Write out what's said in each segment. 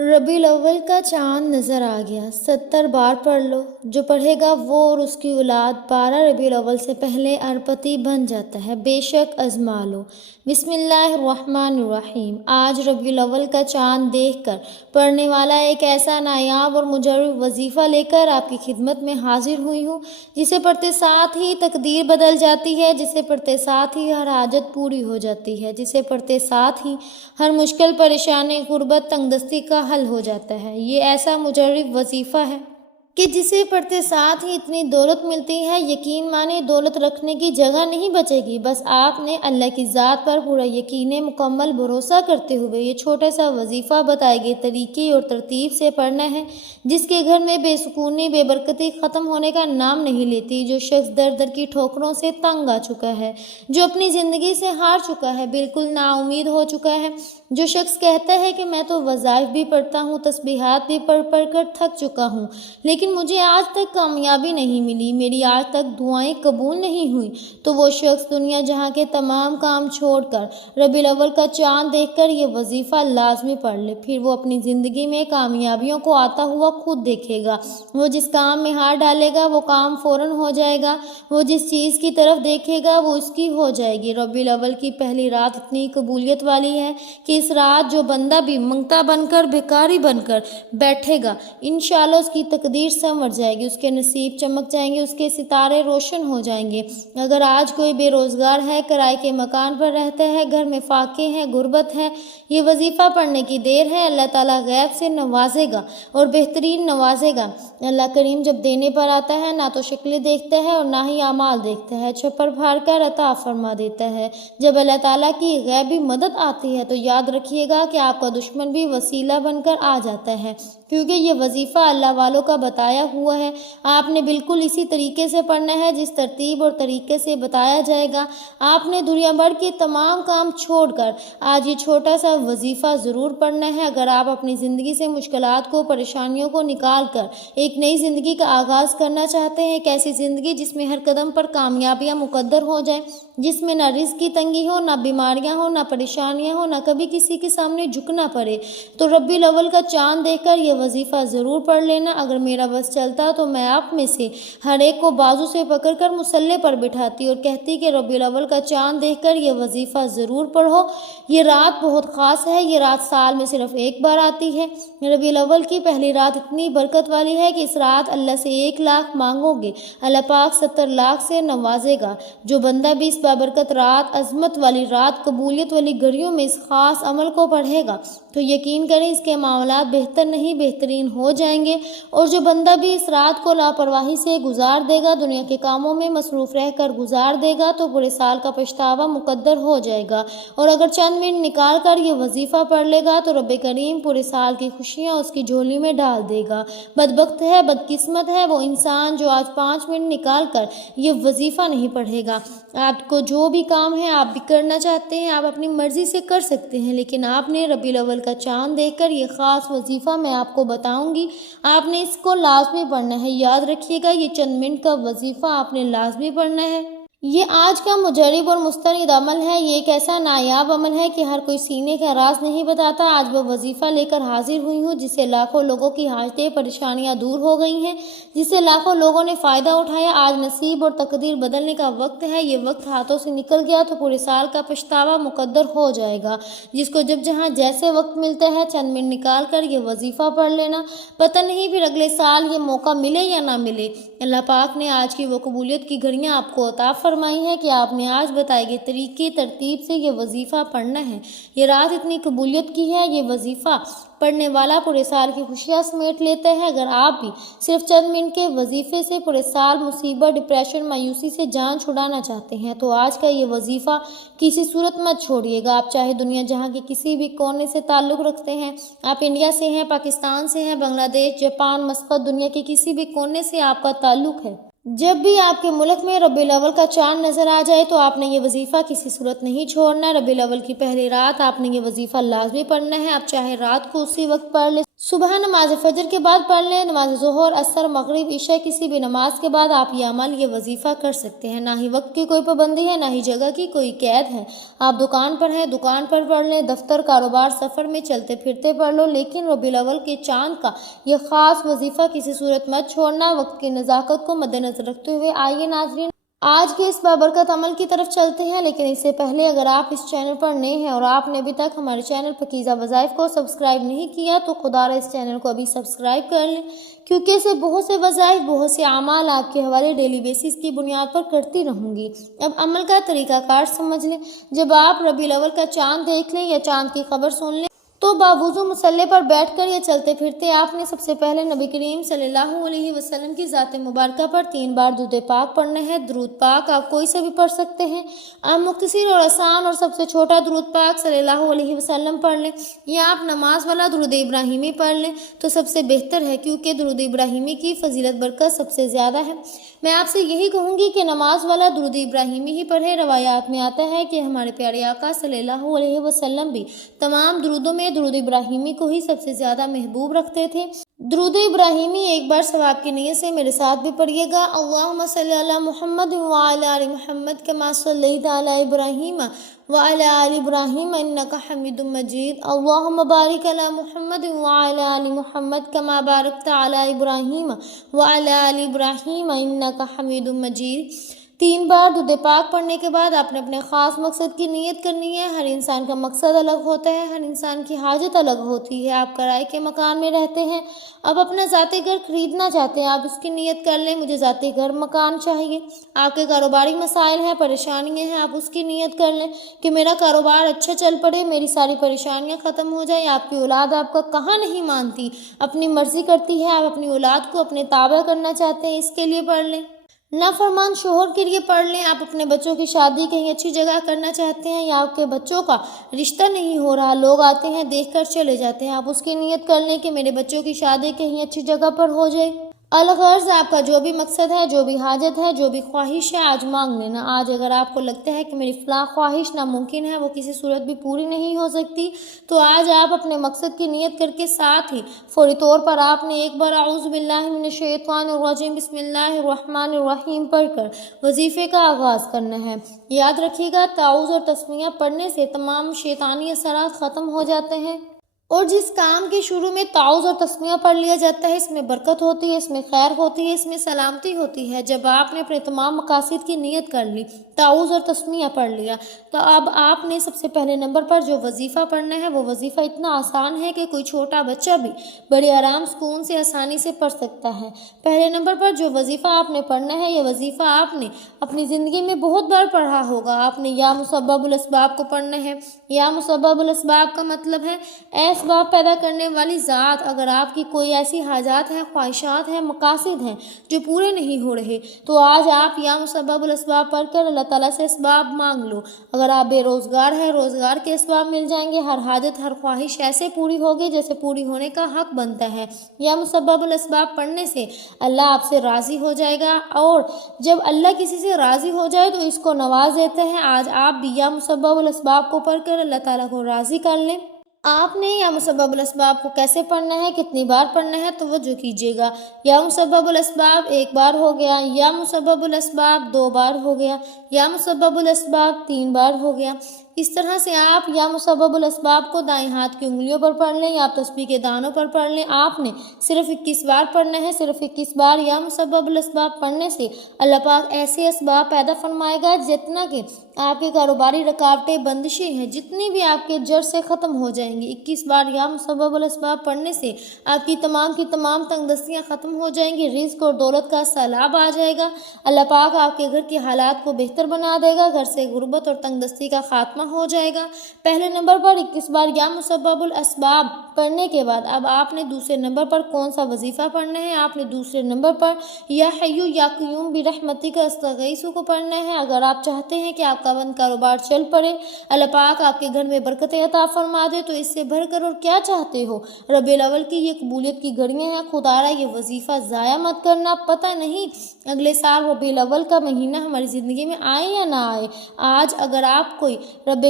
ربیع الاول کا چاند نظر آ گیا، 70 بار پڑھ لو، جو پڑھے گا وہ اور اس کی اولاد 12 ربیع الاول سے پہلے اربپتی بن جاتا ہے، بے شک آزما لو۔ بسم اللہ الرحمن الرحیم۔ آج ربیع الاول کا چاند دیکھ کر پڑھنے والا ایک ایسا نایاب اور مجرب وظیفہ لے کر آپ کی خدمت میں حاضر ہوئی ہوں، جسے پڑھتے ساتھ ہی تقدیر بدل جاتی ہے، جسے پڑھتے ساتھ ہی ہر حاجت پوری ہو جاتی ہے، جسے پڑھتے ساتھ ہی ہر مشکل، پریشانی، غربت، تنگ دستی کا حل ہو جاتا ہے۔ یہ ایسا مجرب وظیفہ ہے کہ جسے پڑھتے ساتھ ہی اتنی دولت ملتی ہے، یقین مانے دولت رکھنے کی جگہ نہیں بچے گی۔ بس آپ نے اللہ کی ذات پر پورا یقین مکمل بھروسہ کرتے ہوئے یہ چھوٹا سا وظیفہ بتائے گئے طریقے اور ترتیب سے پڑھنا ہے، جس کے گھر میں بے سکونی، بے برکتی ختم ہونے کا نام نہیں لیتی۔ جو شخص در در کی ٹھوکروں سے تنگ آ چکا ہے، جو اپنی زندگی سے ہار چکا ہے، بالکل نا امید ہو چکا ہے، جو شخص کہتا ہے کہ میں تو وظائف بھی پڑھتا ہوں، تسبیحات بھی پڑھ پڑھ کر تھک چکا ہوں، لیکن مجھے آج تک کامیابی نہیں ملی، میری آج تک دعائیں قبول نہیں ہوئی، تو وہ شخص دنیا جہاں کے تمام کام چھوڑ کر ربیع الاول کا چاند دیکھ کر یہ وظیفہ لازمی پڑھ لے۔ پھر وہ اپنی زندگی میں کامیابیوں کو آتا ہوا خود دیکھے گا۔ وہ جس کام میں ہاتھ ڈالے گا وہ کام فوراً ہو جائے گا، وہ جس چیز کی طرف دیکھے گا وہ اس کی ہو جائے گی۔ ربیع الاول کی پہلی رات اتنی قبولیت والی ہے کہ اس رات جو بندہ بھی منگتا بن کر، بھکاری بن کر بیٹھے گا، انشاءاللہ اس کی تقدیر سنور جائے گی، اس کے نصیب چمک جائیں گے، اس کے ستارے روشن ہو جائیں گے۔ اگر آج کوئی بے روزگار ہے، کرائے کے مکان پر رہتا ہے، گھر میں فاقے ہیں، غربت ہے، یہ وظیفہ پڑھنے کی دیر ہے، اللہ تعالیٰ غیب سے نوازے گا اور بہترین نوازے گا۔ اللہ کریم جب دینے پر آتا ہے نہ تو شکلیں دیکھتا ہے اور نہ ہی اعمال دیکھتا ہے، چھپر پھاڑ کر عطا فرما دیتا ہے۔ جب اللہ تعالیٰ کی غیبی مدد آتی ہے تو یاد رکھیے گا کہ آپ کا دشمن بھی وسیلہ بن کر آ جاتا ہے، کیونکہ یہ وظیفہ اللہ والوں کا بتایا ہوا ہے۔ آپ نے بالکل اسی طریقے سے پڑھنا ہے جس ترتیب اور طریقے سے بتایا جائے گا۔ آپ نے دنیا بھر کے تمام کام چھوڑ کر آج یہ چھوٹا سا وظیفہ ضرور پڑھنا ہے۔ اگر آپ اپنی زندگی سے مشکلات کو، پریشانیوں کو نکال کر ایک نئی زندگی کا آغاز کرنا چاہتے ہیں، ایک ایسی زندگی جس میں ہر قدم پر کامیابیاں مقدر ہو جائیں، جس میں نہ رزق کی تنگی ہو، نہ بیماریاں ہوں، نہ پریشانیاں ہوں، نہ کبھی کسی کے سامنے جھکنا پڑے، تو ربیع الاول کا چاند دیکھ کر یہ وظیفہ ضرور پڑھ لینا۔ اگر میرا بس چلتا تو میں آپ میں سے ہر ایک کو بازو سے پکڑ کر مصلے پر بٹھاتی اور کہتی کہ ربیع الاول کا چاند دیکھ کر یہ وظیفہ ضرور پڑھو۔ یہ رات بہت خاص ہے، یہ رات سال میں صرف ایک بار آتی ہے۔ ربیع الاول کی پہلی رات اتنی برکت والی ہے کہ اس رات اللہ سے 1 لاکھ مانگو گے، اللہ پاک 70 لاکھ سے نوازے گا۔ جو بندہ بھی اس بابرکت رات، عظمت والی رات، قبولیت والی گھڑیوں میں اس خاص عمل کو پڑھے گا تو یقین کریں اس کے معاملات بہتر نہیں بہترین ہو جائیں گے، اور جو بندہ بھی اس رات کو لاپرواہی سے گزار دے گا، دنیا کے کاموں میں مصروف رہ کر گزار دے گا، تو پورے سال کا پچھتاوا مقدر ہو جائے گا۔ اور اگر چند منٹ نکال کر یہ وظیفہ پڑھ لے گا تو رب کریم پورے سال کی خوشیاں اس کی جھولی میں ڈال دے گا۔ بدبخت ہے، بدقسمت ہے وہ انسان جو آج 5 منٹ نکال کر یہ وظیفہ نہیں پڑھے گا۔ آپ کو جو بھی کام ہے آپ بھی کرنا چاہتے ہیں، آپ اپنی مرضی سے کر سکتے ہیں، لیکن آپ نے ربیع الاول کا چاند دیکھ کر یہ خاص وظیفہ میں آپ کو بتاؤں گی، آپ نے اس کو لازمی پڑھنا ہے۔ یاد رکھیے گا یہ چند منٹ کا وظیفہ آپ نے لازمی پڑھنا ہے۔ یہ آج کا مجرب اور مستند عمل ہے، یہ ایک ایسا نایاب عمل ہے کہ ہر کوئی سینے کا راز نہیں بتاتا۔ آج وہ وظیفہ لے کر حاضر ہوئی ہوں جس سے لاکھوں لوگوں کی حاجتیں، پریشانیاں دور ہو گئی ہیں، جس سے لاکھوں لوگوں نے فائدہ اٹھایا۔ آج نصیب اور تقدیر بدلنے کا وقت ہے، یہ وقت ہاتھوں سے نکل گیا تو پورے سال کا پچھتاوا مقدر ہو جائے گا۔ جس کو جب جہاں جیسے وقت ملتا ہے چند منٹ نکال کر یہ وظیفہ پڑھ لینا، پتہ نہیں پھر اگلے سال یہ موقع ملے یا نہ ملے۔ اللہ پاک نے آج کی وہ قبولیت کی گھڑیاں آپ کو عطا فرمائی ہے کہ آپ نے آج بتائے گئے طریقے ترتیب سے یہ وظیفہ پڑھنا ہے۔ یہ رات اتنی قبولیت کی ہے، یہ وظیفہ پڑھنے والا پورے سال کی خوشیاں سمیٹ لیتا ہے۔ اگر آپ بھی صرف چند منٹ کے وظیفے سے پورے سال مصیبت، ڈپریشن، مایوسی سے جان چھڑانا چاہتے ہیں تو آج کا یہ وظیفہ کسی صورت مت چھوڑیے گا۔ آپ چاہے دنیا جہاں کے کسی بھی کونے سے تعلق رکھتے ہیں، آپ انڈیا سے ہیں، پاکستان سے ہیں، بنگلہ دیش، جاپان، مسقط، دنیا کے کسی بھی کونے سے آپ کا تعلق ہے، جب بھی آپ کے ملک میں ربیع الاول کا چاند نظر آ جائے تو آپ نے یہ وظیفہ کسی صورت نہیں چھوڑنا۔ ربیع الاول کی پہلی رات آپ نے یہ وظیفہ لازمی پڑھنا ہے۔ آپ چاہے رات کو اسی وقت پڑھ لیں، صبح نماز فجر کے بعد پڑھ لیں، نماز ظہر، عصر، مغرب، عشاء کسی بھی نماز کے بعد آپ یہ عمل، یہ وظیفہ کر سکتے ہیں۔ نہ ہی وقت کی کوئی پابندی ہے، نہ ہی جگہ کی کوئی قید ہے۔ آپ دکان پر ہیں، دکان پر پڑھ لیں، دفتر، کاروبار، سفر میں چلتے پھرتے پڑھ لو، لیکن ربیع الاول کے چاند کا یہ خاص وظیفہ کسی صورت مت چھوڑنا۔ وقت کی نزاکت کو مد نظر رکھتے ہوئے آئیے ناظرین آج کے اس بابرکت عمل کی طرف چلتے ہیں، لیکن اس سے پہلے اگر آپ اس چینل پر نئے ہیں اور آپ نے ابھی تک ہمارے چینل پاکیزہ وظائف کو سبسکرائب نہیں کیا تو خدا را اس چینل کو ابھی سبسکرائب کر لیں، کیونکہ اسے بہت سے وظائف، بہت سے اعمال آپ کے حوالے ڈیلی بیسس کی بنیاد پر کرتی رہوں گی۔ اب عمل کا طریقہ کار سمجھ لیں۔ جب آپ ربیع الاول کا چاند دیکھ لیں یا چاند کی خبر سن لیں تو باوضو مصلی پر بیٹھ کر یا چلتے پھرتے آپ نے سب سے پہلے نبی کریم صلی اللہ علیہ وسلم کی ذات مبارکہ پر 3 بار درود پاک پڑھنا ہے۔ درود پاک آپ کوئی سے بھی پڑھ سکتے ہیں، آپ مختصر اور آسان اور سب سے چھوٹا درود پاک صلی اللہ علیہ وسلم پڑھ لیں، یا آپ نماز والا درود ابراہیمی پڑھ لیں تو سب سے بہتر ہے، کیونکہ درود ابراہیمی کی فضیلت برکت سب سے زیادہ ہے۔ میں آپ سے یہی کہوں گی کہ نماز والا درود ابراہیمی ہی پڑھے۔ روایات میں آتا ہے کہ ہمارے پیارے آقا صلی اللہ علیہ وسلم بھی تمام درودوں میں درود ابراہیمی کو ہی سب سے زیادہ محبوب رکھتے تھے۔ درود ابراہیمی ایک بار ثواب کی نیت سے میرے ساتھ بھی پڑھیے گا۔ اللہم صلی علی محمد وعلی آل محمد کما صلیت علی ابراہیم وعلی آل ابراہیم انک حمید مجید۔ اللہم بارک علی محمد وعلی آل محمد کما بارکت علی ابراہیم وعلی آل ابراہیم انک حمید مجید۔ 3 بار درود پاک پڑھنے کے بعد آپ نے اپنے خاص مقصد کی نیت کرنی ہے۔ ہر انسان کا مقصد الگ ہوتا ہے، ہر انسان کی حاجت الگ ہوتی ہے۔ آپ کرائے کے مکان میں رہتے ہیں، اب اپنا ذاتی گھر خریدنا چاہتے ہیں، آپ اس کی نیت کر لیں مجھے ذاتی گھر مکان چاہیے۔ آپ کے کاروباری مسائل ہیں، پریشانیاں ہیں، آپ اس کی نیت کر لیں کہ میرا کاروبار اچھا چل پڑے، میری ساری پریشانیاں ختم ہو جائیں۔ آپ کی اولاد آپ کا کہاں نہیں مانتی، اپنی مرضی کرتی ہے، آپ اپنی اولاد کو اپنے تابع کرنا چاہتے ہیں، اس کے لیے پڑھ لیں۔ نافرمان شوہر کے لیے پڑھ لیں۔ آپ اپنے بچوں کی شادی کہیں اچھی جگہ کرنا چاہتے ہیں یا آپ کے بچوں کا رشتہ نہیں ہو رہا، لوگ آتے ہیں دیکھ کر چلے جاتے ہیں، آپ اس کی نیت کر لیں کہ میرے بچوں کی شادی کہیں اچھی جگہ پر ہو جائے۔ الغرض آپ کا جو بھی مقصد ہے، جو بھی حاجت ہے، جو بھی خواہش ہے، آج مانگ لینا۔ آج اگر آپ کو لگتا ہے کہ میری فلاں خواہش ناممکن ہے، وہ کسی صورت بھی پوری نہیں ہو سکتی، تو آج آپ اپنے مقصد کی نیت کر کے ساتھ ہی فوری طور پر آپ نے ایک بار اعوذ باللہ من الشیطان الرجیم بسم اللہ الرحمن الرحیم پڑھ کر وظیفے کا آغاز کرنا ہے۔ یاد رکھیے گا تعوذ اور تسمیہ پڑھنے سے تمام شیطانی اثرات ختم ہو جاتے ہیں، اور جس کام کے شروع میں تعوذ اور تسمیہ پڑھ لیا جاتا ہے اس میں برکت ہوتی ہے، اس میں خیر ہوتی ہے، اس میں سلامتی ہوتی ہے۔ جب آپ نے اپنے تمام مقاصد کی نیت کر لی، تعوذ اور تسمیہ پڑھ لیا، تو اب آپ نے سب سے پہلے نمبر پر جو وظیفہ پڑھنا ہے وہ وظیفہ اتنا آسان ہے کہ کوئی چھوٹا بچہ بھی بڑے آرام سکون سے آسانی سے پڑھ سکتا ہے۔ پہلے نمبر پر جو وظیفہ آپ نے پڑھنا ہے، یہ وظیفہ آپ نے اپنی زندگی میں بہت بار پڑھا ہوگا۔ آپ نے یا مسبب الاسباب کو پڑھنا ہے۔ یا مسبب الاسباب کا مطلب ہے اسباب پیدا کرنے والی ذات۔ اگر آپ کی کوئی ایسی حاجات ہیں، خواہشات ہیں، مقاصد ہیں جو پورے نہیں ہو رہے، تو آج آپ یا مسبب الاسباب پڑھ کر اللہ تعالیٰ سے اسباب مانگ لو۔ اگر آپ بے روزگار ہیں، روزگار کے اسباب مل جائیں گے، ہر حاجت، ہر خواہش ایسے پوری ہوگی جیسے پوری ہونے کا حق بنتا ہے۔ یا مسبب الاسباب پڑھنے سے اللہ آپ سے راضی ہو جائے گا، اور جب اللہ کسی سے راضی ہو جائے تو اس کو نواز دیتے ہیں۔ آج آپ بھی یا مسبب الاسباب کو پڑھ کر اللہ تعالیٰ کو راضی کر لیں۔ آپ نے یا مسبب الاسباب کو کیسے پڑھنا ہے، کتنی بار پڑھنا ہے، توجہ کیجیے گا۔ یا مسبب الاسباب 1 بار ہو گیا، یا مسبب الاسباب 2 بار ہو گیا، یا مسبب الاسباب 3 بار ہو گیا۔ اس طرح سے آپ یا مسبب الاسباب کو دائیں ہاتھ کی انگلیوں پر پڑھ لیں یا آپ تسبیح کے دانوں پر پڑھ لیں۔ آپ نے صرف 21 بار پڑھنا ہے۔ صرف 21 بار یا مسبب الاسباب پڑھنے سے اللہ پاک ایسے اسباب پیدا فرمائے گا جتنا کہ آپ کے کاروباری رکاوٹیں، بندشیں ہیں، جتنی بھی آپ کے جڑ سے ختم ہو جائیں گی۔ 21 بار یا مسبب الاسباب پڑھنے سے آپ کی تمام تنگ دستیاں ختم ہو جائیں گی، رزق اور دولت کا سیلاب آ جائے گا۔ اللہ پاک آپ کے گھر کے حالات کو بہتر بنا دے گا، گھر سے غربت اور تنگ دستی کا خاتمہ ہو جائے گا۔ پہلے نمبر پر 21 بار یا مسبب الاسباب پڑھنے کے بعد اب آپ نے دوسرے نمبر پر کون سا وظیفہ پڑھنا ہے؟ آپ نے دوسرے نمبر پر یا حیو یا قیوم برحمتک استغیث کو پڑھنا ہے۔ اگر آپ چاہتے ہیں کہ آپ کا بند کاروبار چل پڑے، اللہ پاک آپ کے گھر میں برکت عطا فرما دے، تو اس سے بڑھ کر اور کیا چاہتے ہو؟ ربیع الاول کی یہ قبولیت کی گھڑیاں ہیں، خدا را یہ وظیفہ ضائع مت کرنا۔ پتہ نہیں اگلے سال ربیع الاول کا مہینہ ہماری زندگی میں آئے یا نہ آئے۔ آج اگر آپ کوئی رب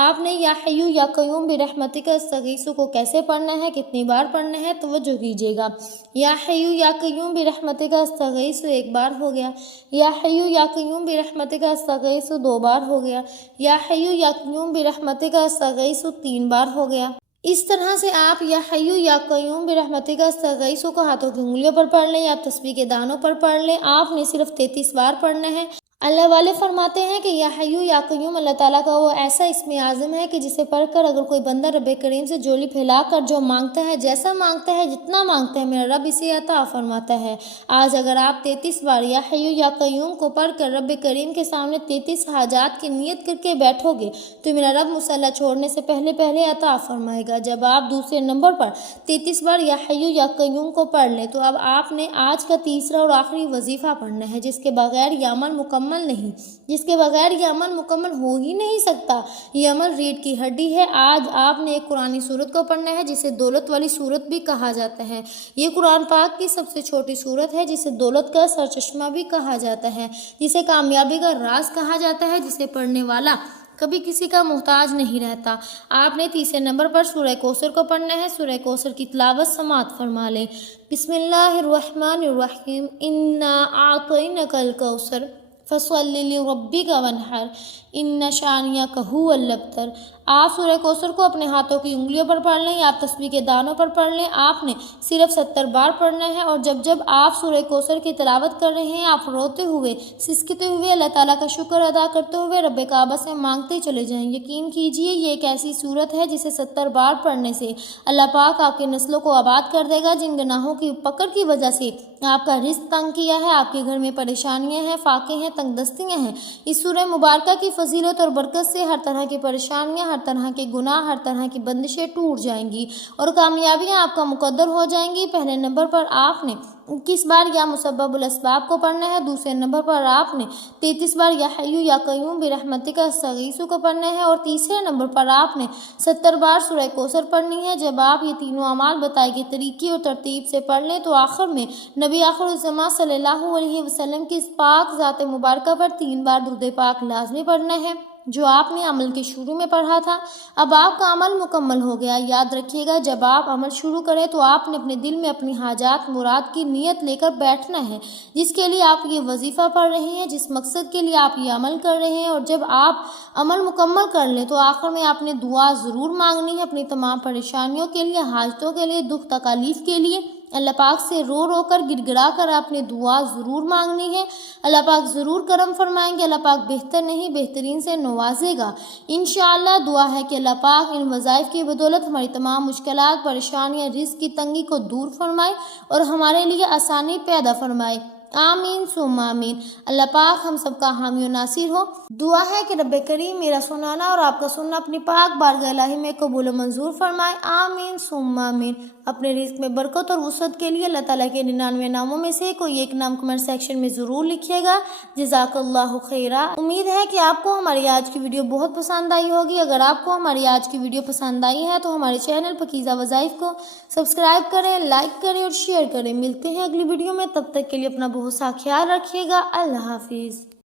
آپ نے یا حیو یا قیوم برحمتک استغیث کو کیسے پڑھنا ہے، کتنی بار پڑھنا ہے، توجہ کیجیے گا۔ یا حیو یا قیوم برحمتک استغیث 1 بار ہو گیا، یا حیو یا قیوم برحمتک استغیث 2 بار ہو گیا، یا حیو یا قیوم برحمتک استغیث 3 بار ہو گیا۔ اس طرح سے آپ یا حیو یا قیوم برحمتک استغیث کو ہاتھوں کی انگلیوں پر پڑھ لیں یا تسبیح کے دانوں پر پڑھ لیں۔ آپ نے صرف 33 بار پڑھنا ہے۔ اللہ والے فرماتے ہیں کہ یا حیو یا قیوم اللہ تعالیٰ کا وہ ایسا اسم اعظم ہے کہ جسے پڑھ کر اگر کوئی بندہ رب کریم سے جولی پھیلا کر جو مانگتا ہے، جیسا مانگتا ہے، جتنا مانگتا ہے، میرا رب اسے عطا فرماتا ہے۔ آج اگر آپ 33 بار یا حیو یا قیوم کو پڑھ کر رب کریم کے سامنے 33 حاجات کی نیت کر کے بیٹھو گے تو میرا رب مصلی چھوڑنے سے پہلے عطا فرمائے گا۔ جب آپ دوسرے نمبر پر 33 بار یا حیو یا قیوم کو پڑھ لیں تو اب آپ نے آج کا تیسرا اور آخری وظیفہ پڑھنا ہے، جس کے بغیر یہ عمل مکمل نہیں، جس کے بغیر یہ عمل مکمل ہو ہی نہیں سکتا۔ یہ عمل ریڑھ کی ہڈی ہے۔ آج آپ نے ایک قرآنی سورت کو پڑھنا ہے جسے دولت والی سورت بھی کہا جاتا ہے۔ یہ قرآن پاک کی سب سے چھوٹی سورت ہے جسے دولت کا سرچشمہ بھی کہا جاتا ہے، جسے کامیابی کا راز کہا جاتا ہے، جسے پڑھنے والا کبھی کسی کا محتاج نہیں رہتا۔ آپ نے تیسرے نمبر پر سورہ کوثر کو پڑھنا ہے۔ سورہ کوثر کی تلاوت سماعت فرما لیں۔ بسم اللہ الرحمن الرحیم، انا اعطینک الکوثر فصل لربک وانحر ان شانئک ھو الابتر۔ آپ سورہ کوثر کو اپنے ہاتھوں کی انگلیوں پر پڑھ لیں یا آپ تسبیح کے دانوں پر پڑھ لیں۔ آپ نے صرف 70 بار پڑھنا ہے، اور جب آپ سورہ کوثر کی تلاوت کر رہے ہیں آپ روتے ہوئے، سسکتے ہوئے، اللہ تعالیٰ کا شکر ادا کرتے ہوئے رب کعبہ سے مانگتے چلے جائیں۔ یقین کیجئے یہ ایک ایسی صورت ہے جسے 70 بار پڑھنے سے اللہ پاک آپ کے نسلوں کو آباد کر دے گا۔ جن گناہوں کی پکڑ کی وجہ سے آپ کا رزق تنگ کیا ہے، آپ کے گھر میں پریشانیاں ہیں، فاقے ہیں، تنگ دستیاں ہیں، اس سورہ مبارکہ کی فضیلت اور برکت سے ہر طرح کی پریشانیاں، ہر طرح کے گناہ، ہر طرح کی بندشیں ٹوٹ جائیں گی اور کامیابیاں آپ کا مقدر ہو جائیں گی۔ پہلے نمبر پر آپ نے 21 بار یا مسبب الاسباب کو پڑھنا ہے۔ دوسرے نمبر پر آپ نے 33 بار یا حیو یا قیوم برحمتک استغیث کو پڑھنا ہے، اور تیسرے نمبر پر آپ نے 70 بار سورہ کوثر پڑھنی ہے۔ جب آپ یہ تینوں اعمال بتائے گئے طریقے اور ترتیب سے پڑھ لیں تو آخر میں نبی آخر الزماں صلی اللہ علیہ وسلم کی اس پاک ذات مبارکہ پر 3 بار درود پاک لازمی پڑھنا ہے، جو آپ نے عمل کے شروع میں پڑھا تھا۔ اب آپ کا عمل مکمل ہو گیا۔ یاد رکھیے گا جب آپ عمل شروع کریں تو آپ نے اپنے دل میں اپنی حاجات مراد کی نیت لے کر بیٹھنا ہے، جس کے لیے آپ یہ وظیفہ پڑھ رہے ہیں، جس مقصد کے لیے آپ یہ عمل کر رہے ہیں۔ اور جب آپ عمل مکمل کر لیں تو آخر میں آپ نے دعا ضرور مانگنی ہے، اپنی تمام پریشانیوں کے لیے، حاجتوں کے لیے، دکھ تکالیف کے لیے۔ اللہ پاک سے رو کر گڑ گڑا کر آپ نے دعا ضرور مانگنی ہے۔ اللہ پاک ضرور کرم فرمائیں گے۔ اللہ پاک بہتر نہیں بہترین سے نوازے گا انشاءاللہ۔ دعا ہے کہ اللہ پاک ان وظائف کی بدولت ہماری تمام مشکلات، پریشانیاں، رزق کی تنگی کو دور فرمائے اور ہمارے لیے آسانی پیدا فرمائے۔ آمین ثم آمین۔ اللہ پاک ہم سب کا حامی و ناصر ہو۔ دعا ہے کہ رب کریم میرا سنانا اور آپ کا سننا اپنی پاک بارگاہ الہی میں قبول و منظور فرمائے۔ آمین ثم آمین۔ اپنے رزق میں برکت اور وسعت کے لیے اللہ تعالیٰ کے 99 ناموں میں سے کوئی ایک نام کمنٹ سیکشن میں ضرور لکھیے گا۔ جزاک اللہ خیرہ۔ امید ہے کہ آپ کو ہماری آج کی ویڈیو بہت پسند آئی ہوگی۔ اگر آپ کو ہماری آج کی ویڈیو پسند آئی ہے تو ہمارے چینل پاکیزہ وظائف کو سبسکرائب کریں، لائک کریں اور شیئر کریں۔ ملتے ہیں اگلی ویڈیو میں، تب تک کے لیے اپنا بہت سا خیال رکھیے گا۔ اللہ حافظ۔